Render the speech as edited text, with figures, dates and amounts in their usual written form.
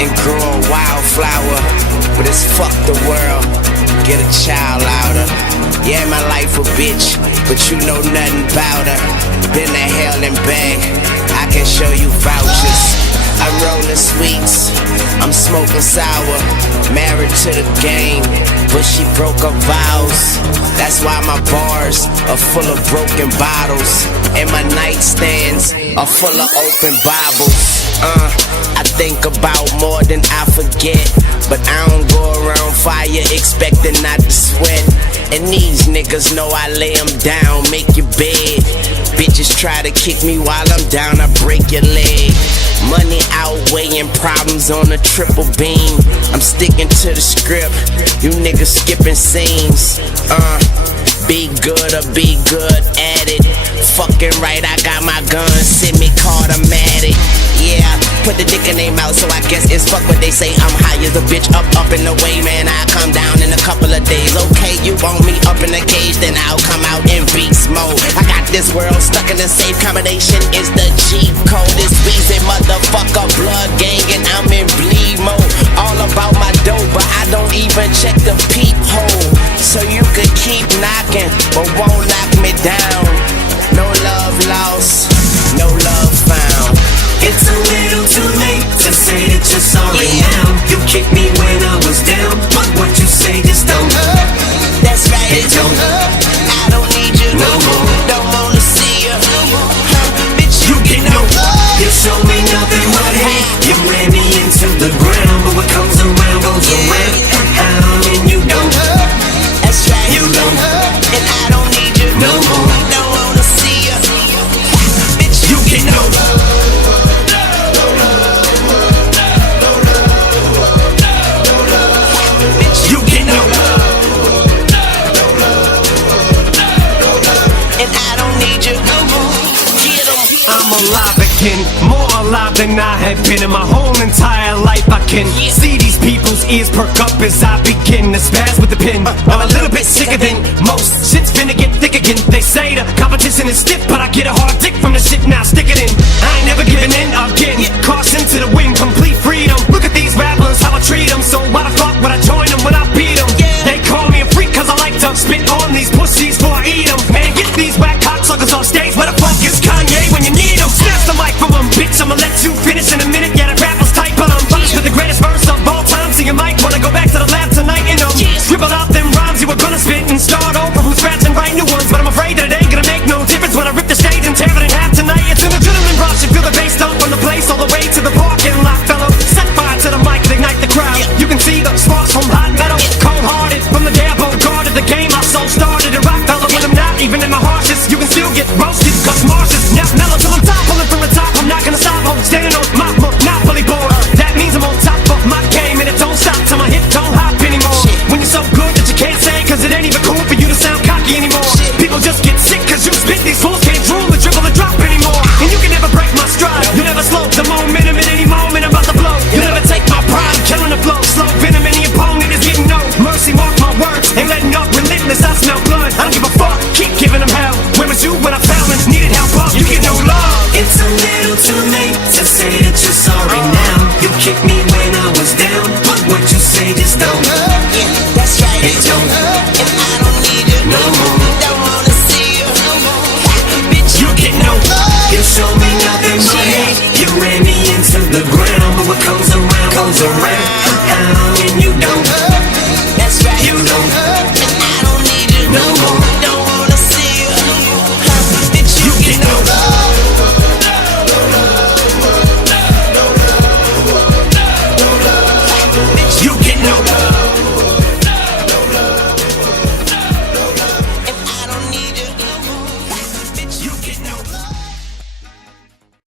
and grow a wildflower. But it's fuck the world, get a child out her. Yeah, my life a bitch, but you know nothing about her. Been to hell and back, I can show you vouchers. I'm rolling sweets, I'm smoking sour. Married to the game, but she broke her vows. That's why my bars are full of broken bottles, and my nightstands are full of open Bibles. I think about more than I forget, but I don't go around fire expecting not to sweat. And these niggas know I lay them down, make your bed. Bitches try to kick me while I'm down, I break your leg. Money outweighing problems on a triple beam. I'm sticking to the script, you niggas skipping scenes. Be good or be good at it. Fucking right, I got my gun, semi-automatic. Yeah, put the dick in their mouth, so I guess it's fuck what they say. I'm high as a bitch, up and away, man. I come down in a couple of days. Okay, you want me up in a cage, then I'll come out in beast mode. I got this world stuck in a safe combination. Is the cheat code? It's Weezy, motherfucker, blood gang, and I'm in bleed mode. All about my dough, but I don't even check the peephole. So you could keep knocking, but won't knock me down. No love lost, no love found. It's a little too late to say that you're sorry now. You kicked me when I was down, but what you say just don't hurt. That's right, it don't hurt. I don't need you no more. Don't wanna see you no more. Bitch, you get no love. You show me nothing but hate. You ran me into the ground, but what comes around goes around. And you don't hurt. That's right, you don't hurt. And I don't need you no more. Don't wanna see you. Bitch, you get no love. Alive again, more alive than I have been in my whole entire life. I can see these people's ears perk up as I begin to spaz with the pen. I'm a little bit sicker than most. Shit's finna get thick again. They say the competition is stiff, but I get a hard dick from the shit, now stick it in. I ain't never giving in again. Caution to the wind, complete freedom. Look at these rappers, how I treat them. So why the fuck would I join them when I beat them? They call me a freak cause I like to spit on these pussies before I eat them. Man, get these whack cocksuckers off stage. Where the fuck is Kanye when you need him? Snatch the mic from him, bitch, I'ma let you finish in a minute. Yeah, that rapper's tight, but I'm punished with the greatest verse of all time. So you might wanna go back to the lab tonight and scribble out them rhymes you were gonna spit and start over from scratch and write new ones. But I'm afraid that it ain't gonna make no difference when I rip the stage and tear it in half tonight. It's an adrenaline rush, you feel the bass dump from the place all the way to the parking lot, fellow. Set fire to the mic and ignite the crowd. You can see the sparks from hot metal, cold-hearted from the day I guarded the game. I so started to rock, fellow, when I'm not even in my harshest. You can still get roasted, cause Mars is now mellow till I'm top, pulling from the top. I'm not gonna stop, I'm standing on my monopoly board. That means I'm on top of my game, and it don't stop till my hip don't hop anymore. When you're so good that you can't say, cause it ain't even cool for you to sound cocky anymore. People just get sick cause you spit, these fools can't drool or dribble or drop anymore. And you can never break my stride, you never slow the momentum at any moment I'm about to blow. You never take my pride, I'm killing the flow. Slow venom, any opponent is getting no mercy, mark my words, ain't letting up, relentless, I smell blood. I don't give a fuck, keep giving them hell. Where was you when I fell and needed help up? You get no love. It's a little too late to say that you're sorry now. You kicked me when I was down, but what you say just don't hurt. Yeah, that's right, it don't hurt. And I don't need you no more. Don't wanna see you no more. Bitch, you get no love. You show me nothing but hate. You ran me into the ground.